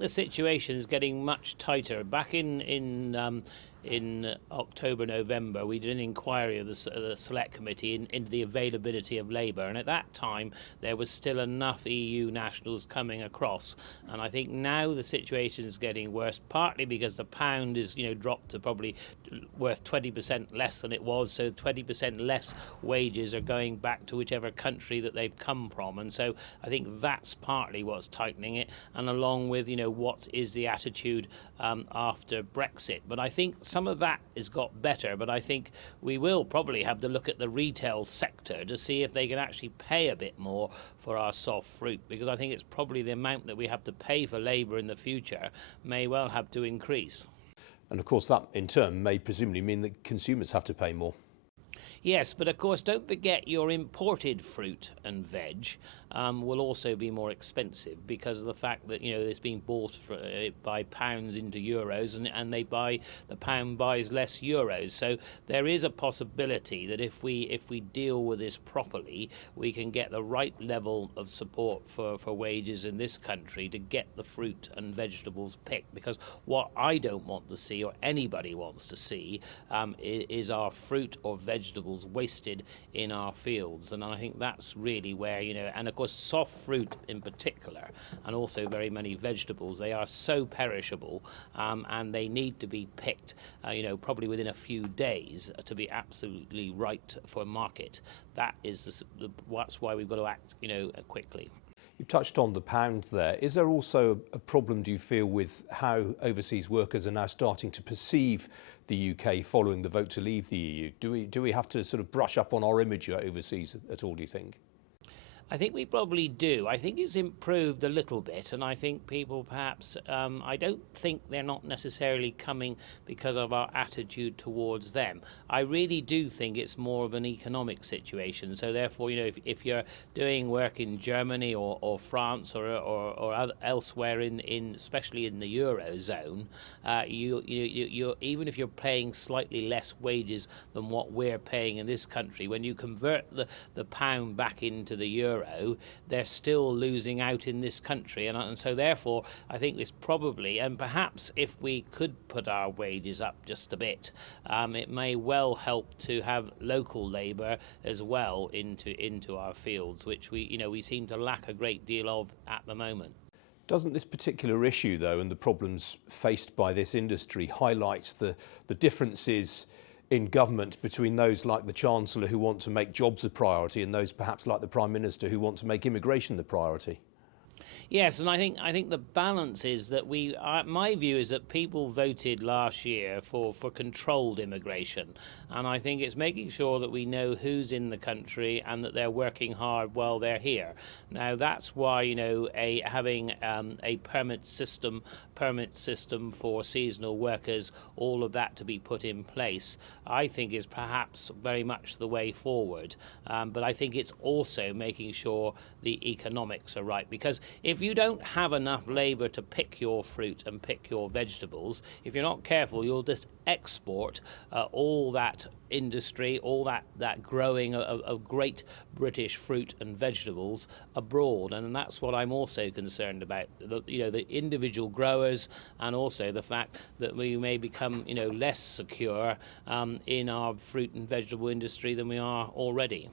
The situation is getting much tighter. Back in October, November, we did an inquiry of the Select Committee into the availability of labour, and at that time there was still enough EU nationals coming across. And I think now the situation is getting worse, partly because the pound is, dropped to probably worth 20% less than it was, so 20% less wages are going back to whichever country that they've come from, and so I think that's partly what's tightening it, and along with what is the attitude after Brexit. But I think some of that has got better, but I think we will probably have to look at the retail sector to see if they can actually pay a bit more for our soft fruit, because I think it's probably the amount that we have to pay for labour in the future may well have to increase. And of course that in turn may presumably mean that consumers have to pay more. Yes, but of course don't forget your imported fruit and veg will also be more expensive because of the fact that it's being bought by pounds into euros, and the pound buys less euros. So there is a possibility that if we deal with this properly, we can get the right level of support for wages in this country to get the fruit and vegetables picked. Because what I don't want to see, or anybody wants to see, is our fruit or vegetables wasted in our fields. And I think that's really where, and of course soft fruit in particular, and also very many vegetables, they are so perishable, and they need to be picked probably within a few days to be absolutely right for market. That's why we've got to act quickly. You've touched on the pound there. Is there also a problem, do you feel, with how overseas workers are now starting to perceive the UK following the vote to leave the EU? Do we have to sort of brush up on our image overseas at all, do you think? I think we probably do. I think it's improved a little bit, and I think people perhaps, I don't think they're not necessarily coming because of our attitude towards them. I really do think it's more of an economic situation. So therefore, if you're doing work in Germany or France or elsewhere especially in the Eurozone, you even if you're paying slightly less wages than what we're paying in this country, when you convert the pound back into the euro, they're still losing out in this country, and so therefore I think this probably, and perhaps if we could put our wages up just a bit, it may well help to have local labour as well into our fields, which we seem to lack a great deal of at the moment. Doesn't this particular issue, though, and the problems faced by this industry highlights the differences in government between those like the Chancellor who want to make jobs a priority and those perhaps like the Prime Minister who want to make immigration the priority? Yes, and I think the balance is that my view is that people voted last year for controlled immigration, and I think it's making sure that we know who's in the country and that they're working hard while they're here. Now that's why having a permit system for seasonal workers, all of that to be put in place, I think is perhaps very much the way forward. But I think it's also making sure the economics are right, because if you don't have enough labour to pick your fruit and pick your vegetables, if you're not careful, you'll just export all that industry, all that growing of great British fruit and vegetables abroad, and that's what I'm also concerned about. The individual growers, and also the fact that we may become less secure in our fruit and vegetable industry than we are already.